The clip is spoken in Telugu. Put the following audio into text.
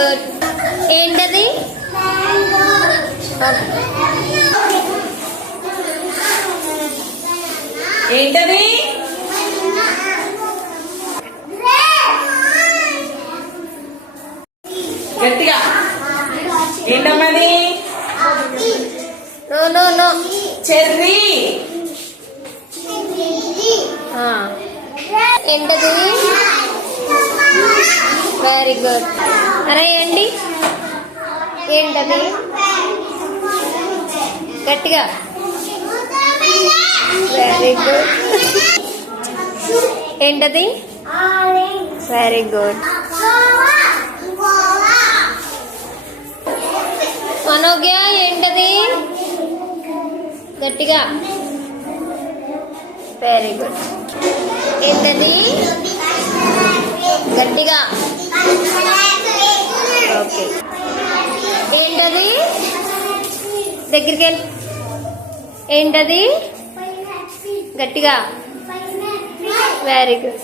గుడ్. ఏంటది? ఏంటది? గట్టిగా ఏంటమ్మది? No no no. చెర్రీ. ఏంటది? Very good. అరే ఏంటి? ఏంటది? గట్టిగా. Very good. ఏంటది? Very good. మనోజ్ఞ ఏంటది? గట్టిగా. Very good. ఏంటది? గట్టిగా. ఓకే. ఏంటది? దగ్గరికి వెళ్ళి. ఏంటది? గట్టిగా. Very good.